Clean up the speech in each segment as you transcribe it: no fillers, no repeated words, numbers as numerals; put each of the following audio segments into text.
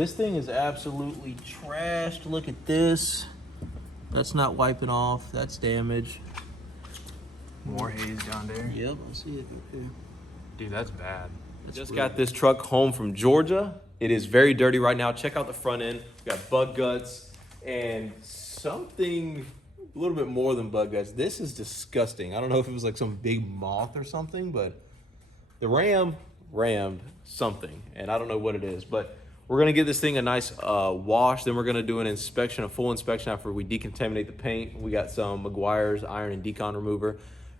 This thing is absolutely trashed. Look at this. That's not wiping off. That's damage. More haze down there. Yep, I see it right there. Dude, that's bad. Just got this truck home from Georgia. It is very dirty right now. Check out the front end. We got bug guts and something a little bit more than bug guts. This is disgusting. I don't know if it was like some big moth or something, but the ram rammed something, and I don't know what it is. But we're gonna give this thing a nice wash. Then we're gonna do an inspection, a full inspection after we decontaminate the paint. We got some Meguiar's iron and decon remover.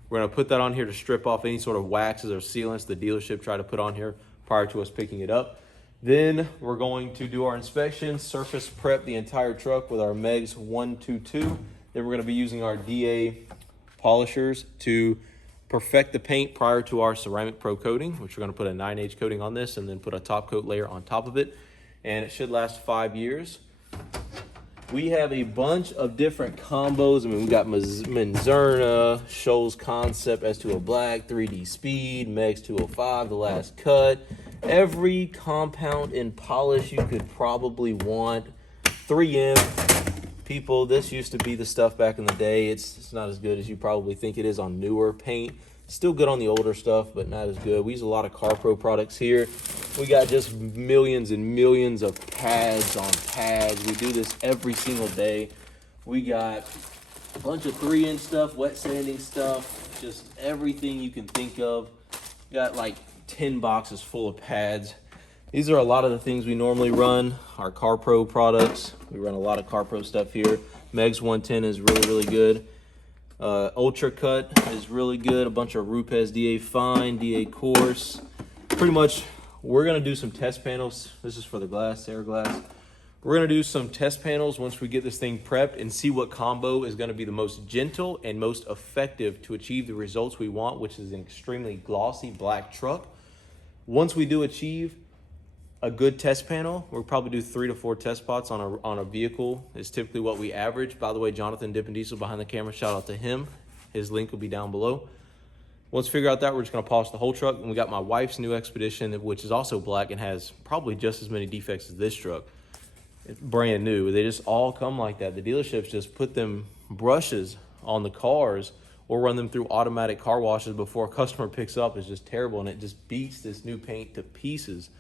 We're gonna put that on here to strip off any sort of waxes or sealants the dealership tried to put on here prior to us picking it up. Then we're going to do our inspection, surface prep the entire truck with our Megs 122. Then we're gonna be using our DA polishers to perfect the paint prior to our ceramic pro coating, which we're gonna put a 9H coating on this and then put a top coat layer on top of it. And it should last 5 years. We have a bunch of different combos. I mean, we got Menzerna, Shoals Concept, S2O Black, 3D Speed, Megs 205, The Last Cut. Every compound and polish you could probably want. 3M. People, this used to be the stuff back in the day. It's not as good as you probably think it is on newer paint. Still good on the older stuff, but not as good. We use a lot of CarPro products here. We got just millions and millions of pads on pads. We do this every single day. We got a bunch of 3-inch stuff, wet sanding stuff, just everything you can think of. Got like 10 boxes full of pads. These are a lot of the things we normally run, our CarPro products. We run a lot of CarPro stuff here. Megs 110 is really, really good. Ultra Cut is really good. A bunch of Rupes DA Fine, DA Coarse. Pretty much, we're gonna do some test panels. This is for the glass, air glass. We're gonna do some test panels once we get this thing prepped and see what combo is gonna be the most gentle and most effective to achieve the results we want, which is an extremely glossy black truck. Once we do achieve a good test panel, we'll probably do 3 to 4 test spots on a vehicle is typically what we average. By the way, Jonathan Dippin' Diesel behind the camera, shout out to him. His link will be down below. Once we figure out that, we're just gonna polish the whole truck. And we got my wife's new Expedition, which is also black and has probably just as many defects as this truck. It's brand new. They just all come like that. The dealerships just put them brushes on the cars or run them through automatic car washes before a customer picks up. It's just terrible, and it just beats this new paint to pieces.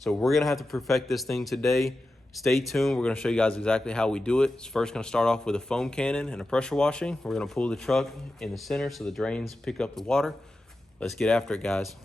So we're gonna have to perfect this thing today. Stay tuned, we're gonna show you guys exactly how we do it. It's first gonna start off with a foam cannon and a pressure washing. We're gonna pull the truck in the center so the drains pick up the water. Let's get after it, guys.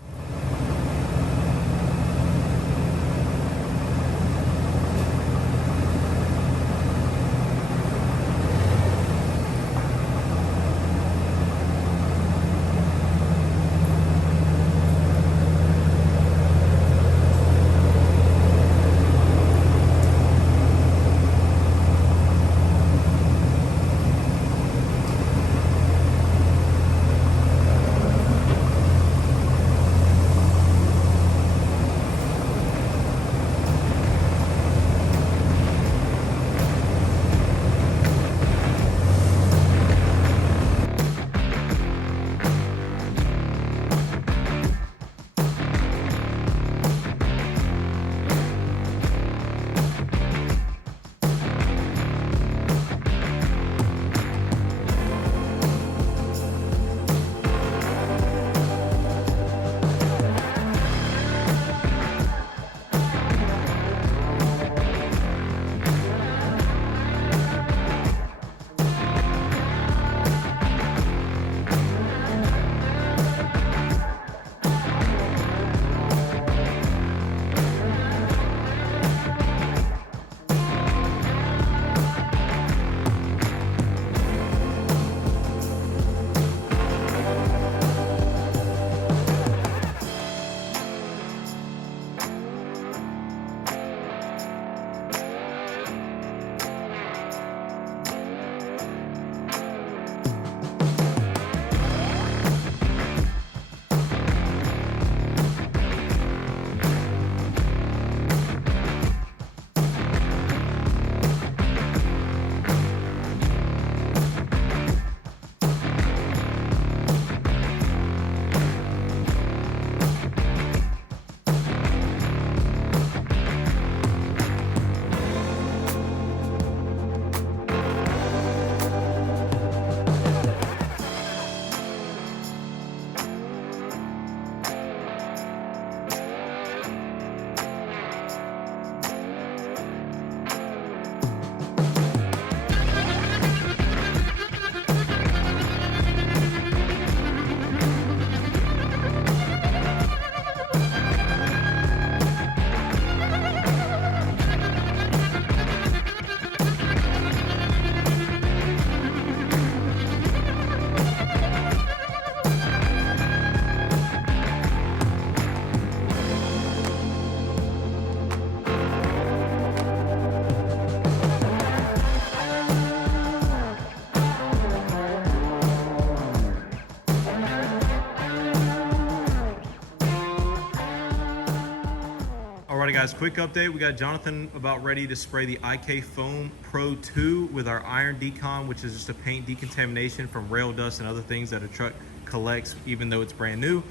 guys, quick update. We got Jonathan about ready to spray the IK Foam Pro 2 with our iron decon, which is just a paint decontamination from rail dust and other things that a truck collects even though it's brand new.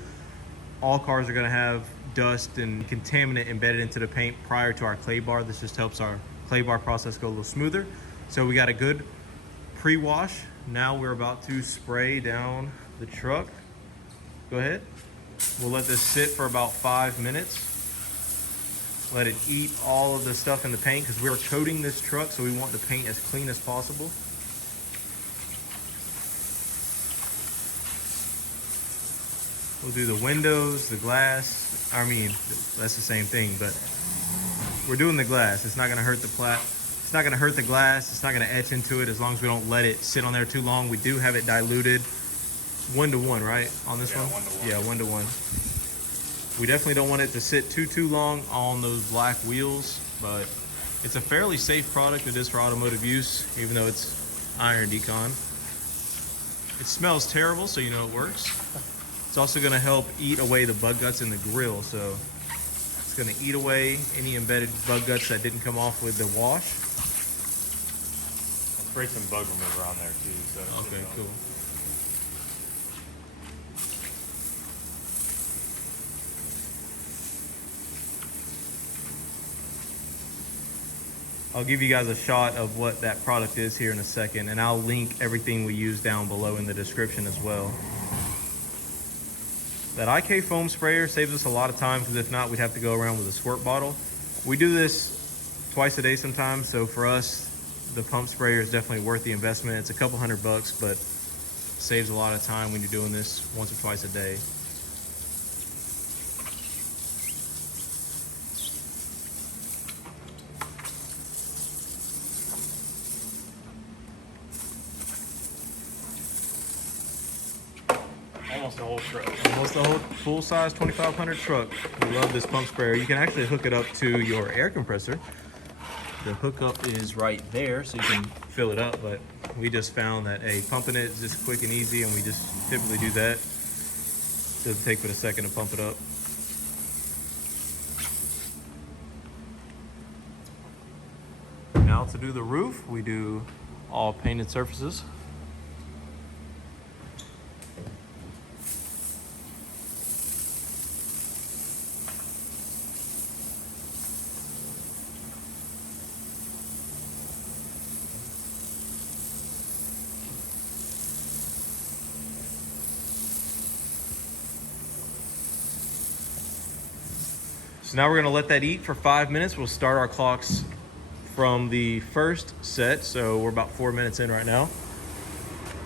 All cars are gonna have dust and contaminant embedded into the paint prior to our clay bar. This just helps our clay bar process go a little smoother. So we got a good pre-wash. Now we're about to spray down the truck. Go ahead. We'll let this sit for about 5 minutes. Let it eat all of the stuff in the paint because we're coating this truck, so we want the paint as clean as possible. We'll do the windows, the glass. I mean, that's the same thing, but we're doing the glass. It's not gonna hurt the It's not gonna hurt the glass. It's not gonna etch into it as long as we don't let it sit on there too long. We do have it diluted 1-to-1, right? On this one? 1-to-1. Yeah, 1-to-1. We definitely don't want it to sit too long on those black wheels, but it's a fairly safe product. It is for automotive use, even though it's iron decon. It smells terrible, so you know it works. It's also gonna help eat away the bug guts in the grill, so it's gonna eat away any embedded bug guts that didn't come off with the wash. I'll spray some bug remover on there too. So Okay, cool. I'll give you guys a shot of what that product is here in a second, and I'll link everything we use down below in the description as well. That IK foam sprayer saves us a lot of time because if not, we'd have to go around with a squirt bottle. We do this twice a day sometimes, so for us, the pump sprayer is definitely worth the investment. It's a couple $100, but saves a lot of time when you're doing this once or twice a day. almost the whole truck. Almost the whole full-size 2500 truck. We love this pump sprayer. You can actually hook it up to your air compressor. The hookup is right there, so you can fill it up, but we just found that pumping it is just quick and easy, and we just typically do that. Doesn't take but a second to pump it up. Now to do the roof, we do all painted surfaces. So now we're gonna let that eat for 5 minutes. We'll start our clocks from the first set. So we're about 4 minutes in right now.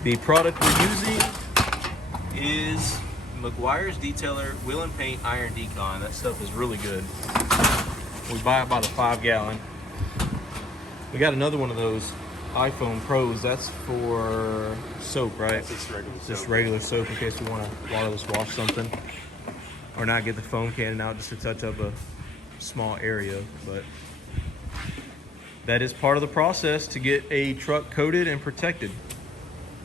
The product we're using is McGuire's Detailer Wheel and Paint Iron Decon. That stuff is really good. We buy about a 5-gallon. We got another one of those iPhone Pros. That's for soap, right? That's just regular soap. Just regular soap in case we want to waterless wash something. Or not get the foam cannon out just to touch up a small area, but that is part of the process to get a truck coated and protected.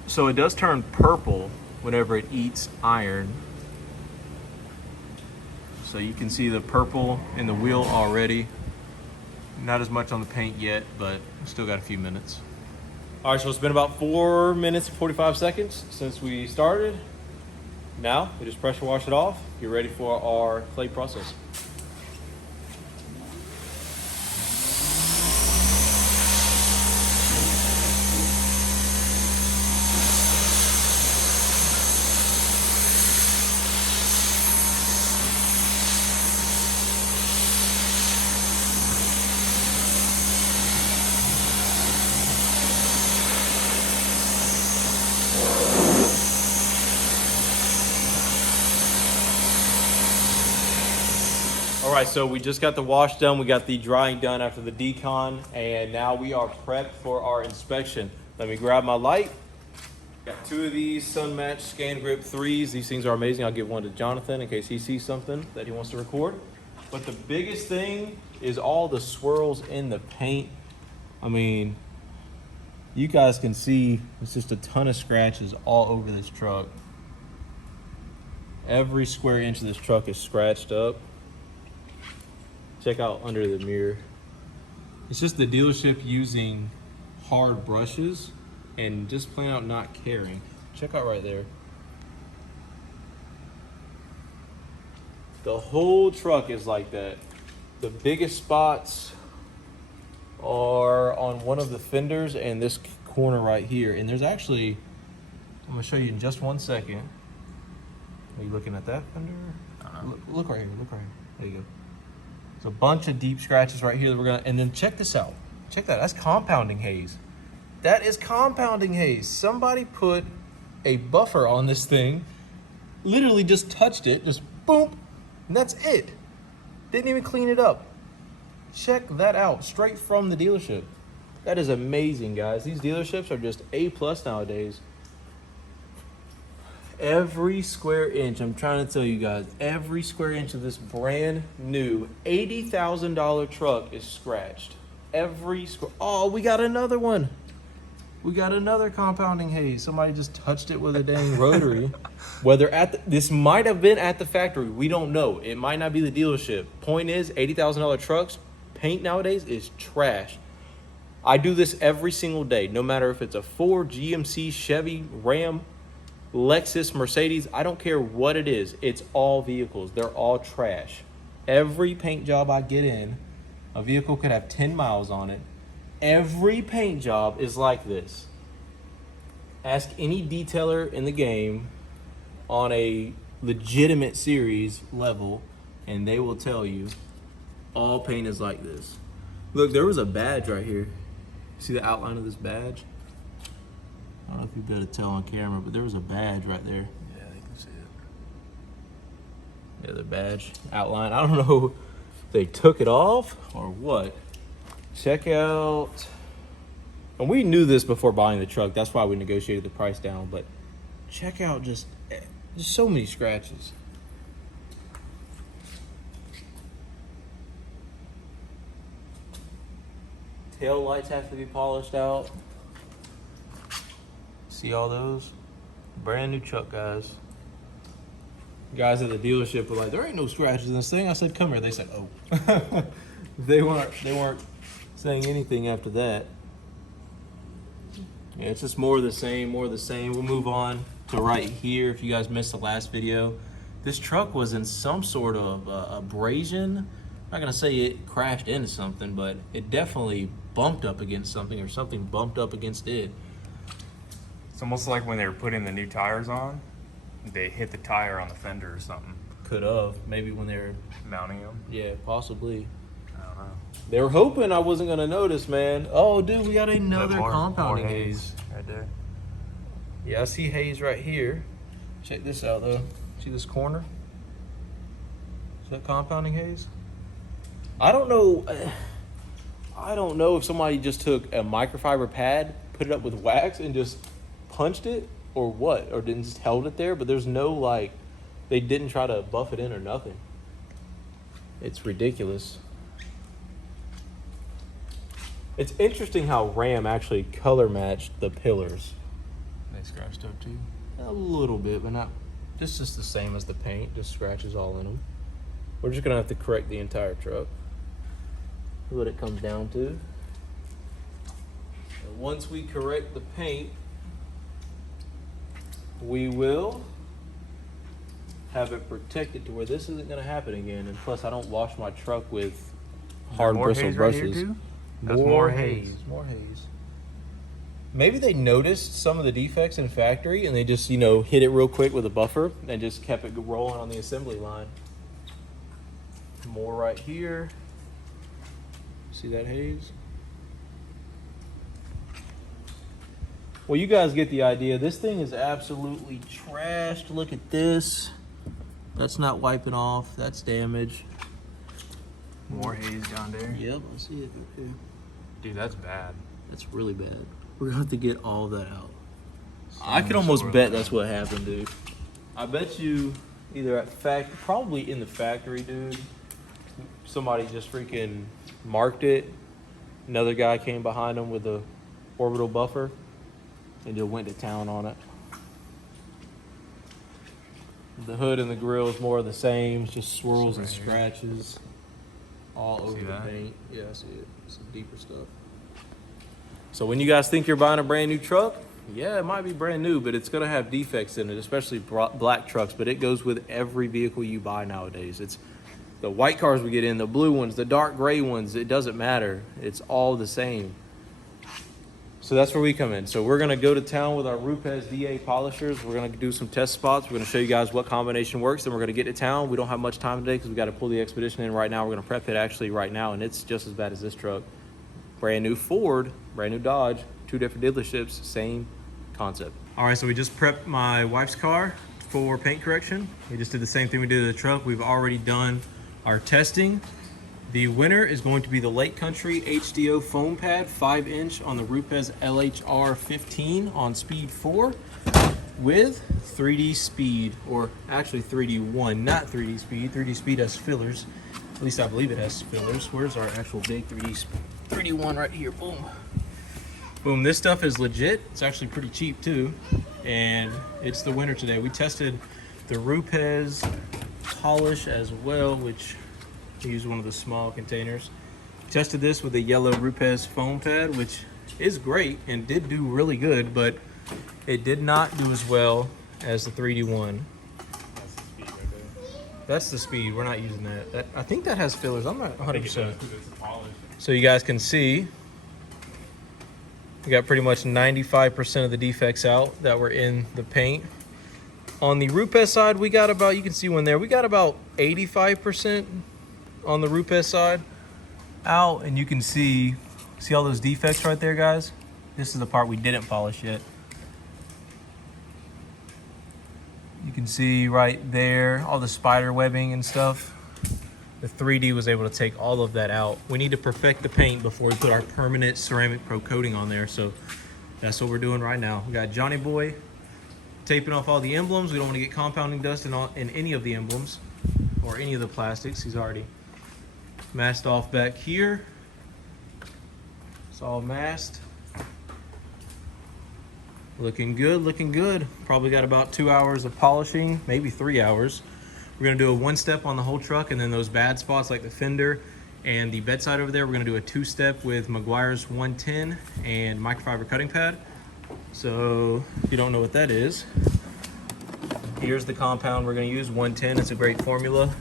So it does turn purple whenever it eats iron. So you can see the purple in the wheel already. Not as much on the paint yet, but still got a few minutes. All right, so it's been about 4 minutes and 45 seconds since we started. Now, we just pressure wash it off. Get ready for our clay process. All right, so we just got the wash done. We got the drying done after the decon, and now we are prepped for our inspection. Let me grab my light. Got 2 of these Sunmatch Scan Grip 3s. These things are amazing. I'll give one to Jonathan in case he sees something that he wants to record. But the biggest thing is all the swirls in the paint. I mean, you guys can see it's just a ton of scratches all over this truck. Every square inch of this truck is scratched up. Check out under the mirror. It's just the dealership using hard brushes and just plain out not caring. Check out right there. The whole truck is like that. The biggest spots are on one of the fenders and this corner right here. And there's actually, I'm gonna show you in just 1 second. Are you looking at that fender? Look right here, look right here. There you go. There's a bunch of deep scratches right here that we're gonna, and then check this out. Check that, that's compounding haze. That is compounding haze. Somebody put a buffer on this thing, literally just touched it, just boom, and that's it. Didn't even clean it up. Check that out, straight from the dealership. That is amazing, guys. These dealerships are just A+ nowadays. Every square inch, I'm trying to tell you guys, every square inch of this brand new $80,000 truck is scratched. Every square, oh, we got another one. We got another compounding haze. Somebody just touched it with a dang rotary. Whether this might have been at the factory, we don't know. It might not be the dealership. Point is, $80,000 trucks, paint nowadays is trash. I do this every single day, no matter if it's a Ford, GMC, Chevy, Ram, Lexus, Mercedes, I don't care what it is. It's all vehicles. They're all trash. Every paint job I get in, a vehicle could have 10 miles on it. Every paint job is like this. Ask any detailer in the game on a legitimate series level, and they will tell you all paint is like this. Look, there was a badge right here. See the outline of this badge? I don't know if you'll be able to tell on camera, but there was a badge right there. Yeah, you can see it. Yeah, the badge outline. I don't know if they took it off or what. Check out, and we knew this before buying the truck. That's why we negotiated the price down, but check out just so many scratches. Tail lights have to be polished out. See all those? Brand new truck, guys. Guys at the dealership were like, there ain't no scratches in this thing. I said, come here. They said, oh. They weren't saying anything after that. Yeah, it's just more of the same, more of the same. We'll move on to right here. If you guys missed the last video, this truck was in some sort of abrasion. I'm not gonna say it crashed into something, but it definitely bumped up against something, or something bumped up against it. It's almost like when they were putting the new tires on, they hit the tire on the fender or something. Could have, maybe when they were Mounting them. yeah, possibly. I don't know. They were hoping I wasn't gonna notice, man. Oh, dude, we got another More compounding haze haze. right there. Yeah, I see haze right here. Check this out, though. See this corner? Is that compounding haze? I don't know. I don't know if somebody just took a microfiber pad, put it up with wax, and just punched it, or what, or didn't just held it there. But there's no like, they didn't try to buff it in or nothing. It's ridiculous. It's interesting how Ram actually color matched the pillars. They scratched up too. A little bit, but not. This is the same as the paint, just scratches all in them. We're just gonna have to correct the entire truck. That's what it comes down to. And once we correct the paint, we will have it protected to where this isn't gonna happen again. And plus, I don't wash my truck with hard More bristle haze right here, brushes. too? That's more haze. More haze. Maybe they noticed some of the defects in factory and they just, hit it real quick with a buffer and just kept it rolling on the assembly line. More right here. See that haze? Well, you guys get the idea. This thing is absolutely trashed. Look at this. That's not wiping off. That's damage. More haze down there. Yep, I see it. Okay. Dude, that's bad. That's really bad. We're gonna have to get all that out. So I could much almost oil bet there. that's what happened, dude. I bet you either at probably in the factory, dude. Somebody just freaking marked it. Another guy came behind him with a orbital buffer and just went to town on it. The hood and the grill is more of the same. It's just swirls and Right here. scratches. all over See the that? paint. Yeah, I see it. Some deeper stuff. So when you guys think you're buying a brand new truck, yeah, it might be brand new, but it's gonna have defects in it, especially black trucks. But it goes with every vehicle you buy nowadays. It's the white cars we get in, the blue ones, the dark gray ones. It doesn't matter. It's all the same. So that's where we come in. So we're gonna go to town with our Rupes DA polishers. We're gonna do some test spots. We're gonna show you guys what combination works. Then we're gonna get to town. We don't have much time today because we got to pull the Expedition in right now. We're gonna prep it actually right now, and it's just as bad as this truck. Brand new Ford, brand new Dodge, two different dealerships, same concept. All right, so we just prepped my wife's car for paint correction. We just did the same thing we did to the truck. We've already done our testing. The winner is going to be the Lake Country HDO foam pad, 5-inch on the Rupes LHR 15 on speed 4 with 3D speed, or actually 3D1, not 3D speed. 3D speed has fillers. At least I believe it has fillers. Where's our actual big 3D1 right here? Boom. Boom, this stuff is legit. It's actually pretty cheap too. And it's the winner today. We tested the Rupes polish as well, which we use one of the small containers. Tested this with the yellow Rupes foam pad, which is great and did do really good, but it did not do as well as the 3D1. That's the speed right there. That's the speed. We're not using that. I think that has fillers. I'm not 100%. It's a polish. So you guys can see, we got pretty much 95% of the defects out that were in the paint. On the Rupes side, we got about, you can see one there, we got about 85% on the Rupes side out, and you can see all those defects right there, guys? This is the part we didn't polish yet. You can see right there, all the spider webbing and stuff. The 3D was able to take all of that out. We need to perfect the paint before we put our permanent ceramic pro coating on there. So that's what we're doing right now. We got Johnny Boy taping off all the emblems. We don't want to get compounding dust in any of the emblems or any of the plastics. He's already masked off back here. It's all masked. Looking good, looking good. Probably got about 2 hours of polishing, maybe 3 hours. We're gonna do a one-step on the whole truck, and then those bad spots like the fender and the bedside over there, we're gonna do a two-step with Meguiar's 110 and microfiber cutting pad. So if you don't know what that is, here's the compound we're gonna use, 110, it's a great formula.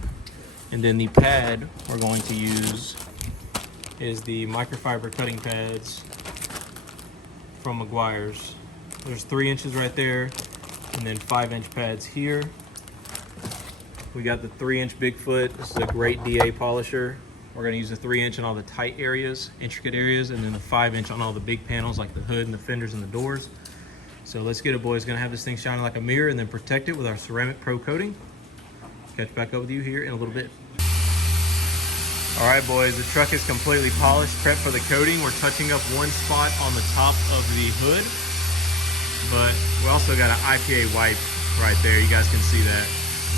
And then the pad we're going to use is the microfiber cutting pads from Meguiar's. There's 3 inches right there, and then 5-inch pads here. We got the 3-inch Bigfoot. This is a great DA polisher. We're gonna use the 3-inch on all the tight areas, intricate areas, and then the 5-inch on all the big panels like the hood and the fenders and the doors. So let's get it, boys. Gonna have this thing shining like a mirror and then protect it with our ceramic pro coating. Catch back up with you here in a little bit. All right, boys, the truck is completely polished, prepped for the coating. We're touching up one spot on the top of the hood, but we also got an IPA wipe right there. You guys can see that.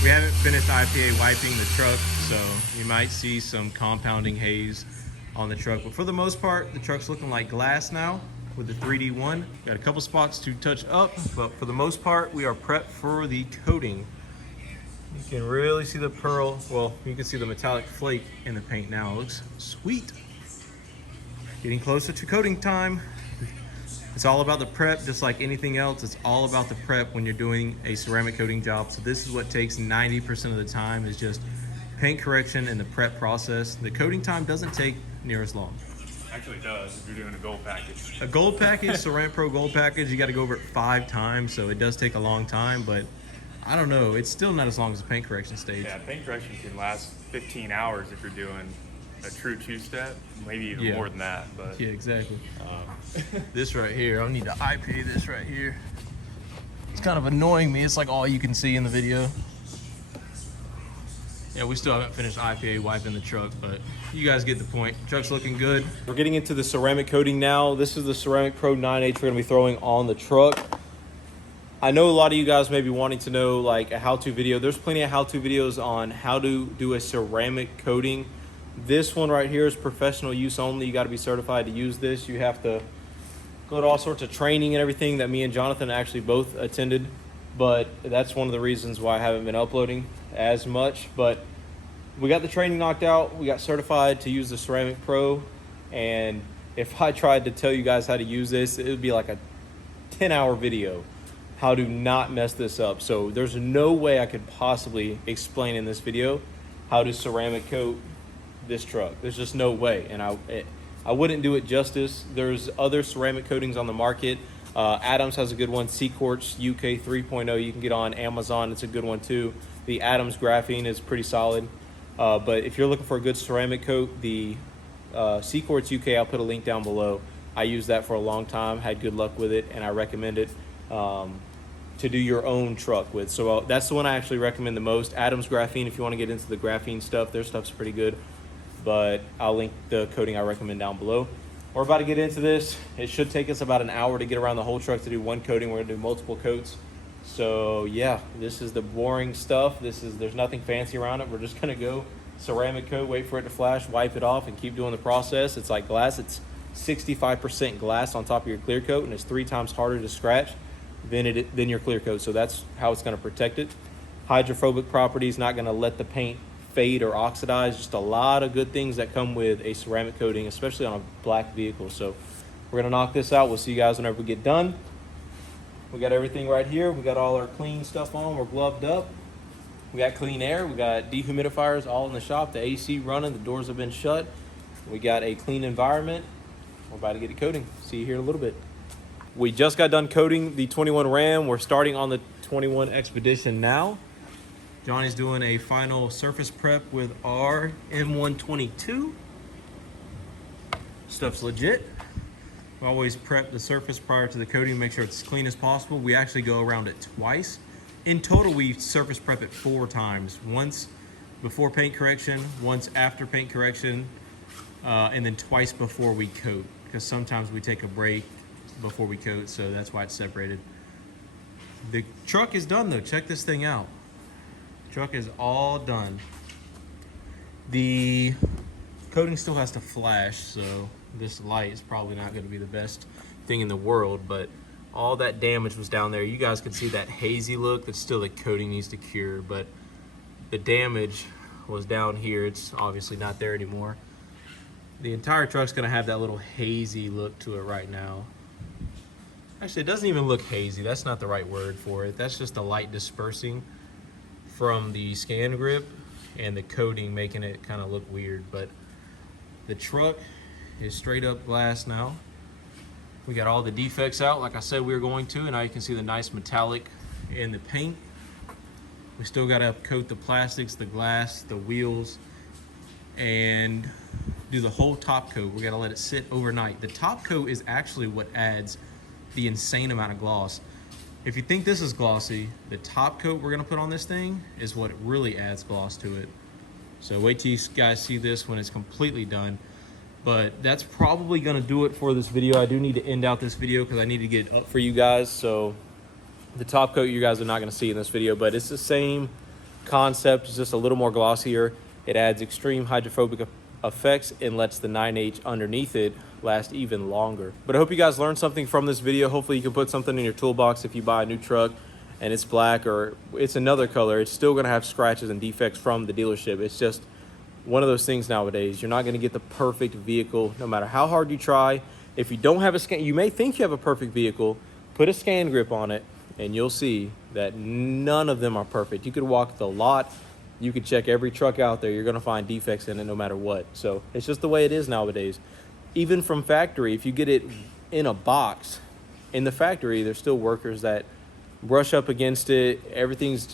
We haven't finished IPA wiping the truck, so you might see some compounding haze on the truck. But for the most part, the truck's looking like glass now with the 3D1. Got a couple spots to touch up, but for the most part, we are prepped for the coating. You can really see the pearl, well, you can see the metallic flake in the paint now. It looks sweet. Getting closer to coating time. It's all about the prep, just like anything else. It's all about the prep when you're doing a ceramic coating job. So this is what takes 90% of the time, is just paint correction and the prep process. The coating time doesn't take near as long. Actually it does if you're doing a gold package. A gold package, Ceramic Pro gold package, you got to go over it 5 times, so it does take a long time, but I don't know, it's still not as long as the paint correction stage. Yeah, paint correction can last 15 hours if you're doing a true two-step, maybe even more than that. But yeah, exactly. This right here, I need to IPA this right here. It's kind of annoying me. It's like all you can see in the video. Yeah, we still haven't finished IPA wiping the truck, but you guys get the point. Truck's looking good. We're getting into the ceramic coating now. This is the Ceramic Pro 9H we're gonna be throwing on the truck. I know a lot of you guys may be wanting to know like a how-to video. There's plenty of how-to videos on how to do a ceramic coating. This one right here is professional use only. You got to be certified to use this. You have to go to all sorts of training and everything that me and Jonathan actually both attended. But that's one of the reasons why I haven't been uploading as much. But we got the training knocked out. We got certified to use the Ceramic Pro. And if I tried to tell you guys how to use this, it would be like a 10-hour video how to not mess this up. So there's no way I could possibly explain in this video how to ceramic coat this truck. There's just no way. And I wouldn't do it justice. There's other ceramic coatings on the market. Adams has a good one. Seaquartz UK 3.0 you can get on Amazon. It's a good one too. The Adams graphene is pretty solid. But if you're looking for a good ceramic coat, the Seaquartz UK, I'll put a link down below. I used that for a long time, had good luck with it, and I recommend it to do your own truck with. So that's the one I actually recommend the most. Adams graphene, if you want to get into the graphene stuff, their stuff's pretty good. But I'll link the coating I recommend down below. We're about to get into this. It should take us about an hour to get around the whole truck to do one coating. We're gonna do multiple coats. So yeah, this is the boring stuff. There's nothing fancy around it. We're just gonna go ceramic coat, wait for it to flash, wipe it off, and keep doing the process. It's like glass. It's 65% glass on top of your clear coat, and it's 3 times harder to scratch than your clear coat. So that's how it's gonna protect it. Hydrophobic properties, not gonna let the paint fade or oxidize. Just a lot of good things that come with a ceramic coating, especially on a black vehicle. So we're gonna knock this out. We'll see you guys whenever we get done. We got everything right here. We got all our clean stuff on. We're gloved up. We got clean air. We got dehumidifiers all in the shop. The AC running. The doors have been shut. We got a clean environment. We're about to get it coating. See you here in a little bit. We just got done coating the 21 Ram. We're starting on the 21 Expedition now. Johnny's doing a final surface prep with our M122. Stuff's legit. We always prep the surface prior to the coating, make sure it's as clean as possible. We actually go around it twice. In total, we surface prep it 4 times. Once before paint correction, once after paint correction, and then twice before we coat. Because sometimes we take a break before we coat, so that's why it's separated. The truck is done though, check this thing out. Truck is all done. The coating still has to flash, so this light is probably not going to be the best thing in the world, but all that damage was down there. You guys can see that hazy look. That's still the coating needs to cure, but the damage was down here. It's obviously not there anymore. The entire truck's going to have that little hazy look to it right now. Actually, it doesn't even look hazy. That's not the right word for it. That's just the light dispersing from the scan grip and the coating making it kind of look weird. But the truck is straight up glass now. We got all the defects out like I said we were going to, and now you can see the nice metallic in the paint. We still got to coat the plastics, the glass, the wheels, and do the whole top coat. We got to let it sit overnight. The top coat is actually what adds the insane amount of gloss. If you think this is glossy, the top coat we're gonna put on this thing is what really adds gloss to it. So wait till you guys see this when it's completely done. But that's probably gonna do it for this video. I do need to end out this video because I need to get it up for you guys. So the top coat you guys are not gonna see in this video, but it's the same concept. It's just a little more glossier. It adds extreme hydrophobic effects and lets the 9H underneath it last even longer. But I hope you guys learned something from this video. Hopefully you can put something in your toolbox if you buy a new truck and it's black or it's another color. It's still gonna have scratches and defects from the dealership. It's just one of those things nowadays. You're not gonna get the perfect vehicle no matter how hard you try. If you don't have a scan, you may think you have a perfect vehicle, put a scan grip on it and you'll see that none of them are perfect. You could walk the lot, you could check every truck out there, you're gonna find defects in it no matter what. So it's just the way it is nowadays. Even from factory, if you get it in a box, in the factory, there's still workers that brush up against it.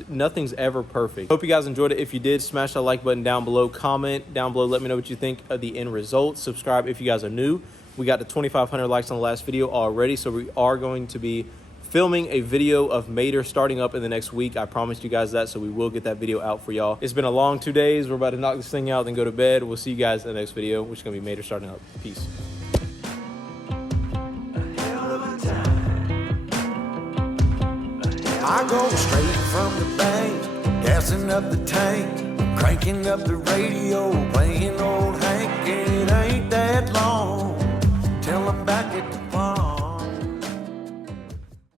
Nothing's ever perfect. Hope you guys enjoyed it. If you did, smash that like button down below, comment down below, let me know what you think of the end result. Subscribe if you guys are new. We got to 2,500 likes on the last video already, so we are going to be filming a video of Mater starting up in the next week. I promised you guys that, so we will get that video out for y'all. It's been a long 2 days. We're about to knock this thing out, then go to bed. We'll see you guys in the next video, which is going to be Mater starting up. Peace. I go straight from the bank, gassing up the tank, cranking up the radio, playing old Hank. It ain't that long till I'm back